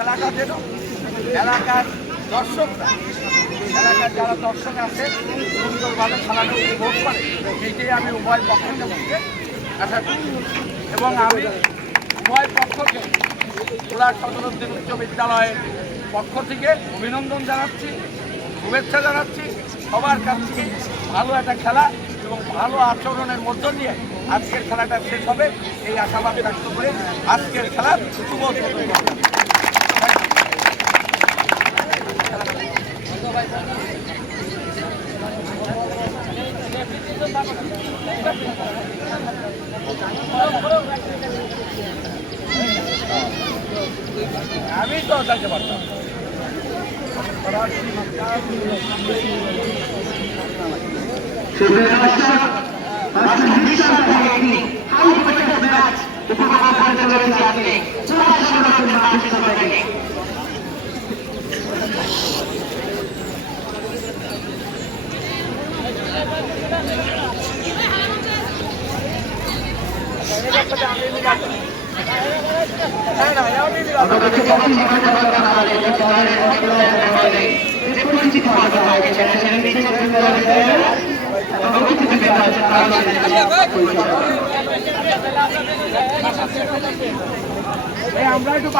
খেলাটা যেন এলাকার দর্শকরা, এলাকার যারা দর্শক আছে সুন্দরভাবে খেলাটা উপভোগ করে, এইটাই আমি উভয় পক্ষের মধ্যে আশা করি। এবং আমি উভয় পক্ষকে জেলা সদরুদ্দিন উচ্চ বিদ্যালয়ের পক্ষ থেকে অভিনন্দন জানাচ্ছি, শুভেচ্ছা জানাচ্ছি। সবার কাছে ভালো একটা খেলা এবং ভালো আচরণের মধ্য দিয়ে আজকের খেলাটা শেষ হবে এই আশাবাদ ব্যক্ত করে আজকের খেলার শুভ আমি তো যাইতে পারতাম। আমরা একটু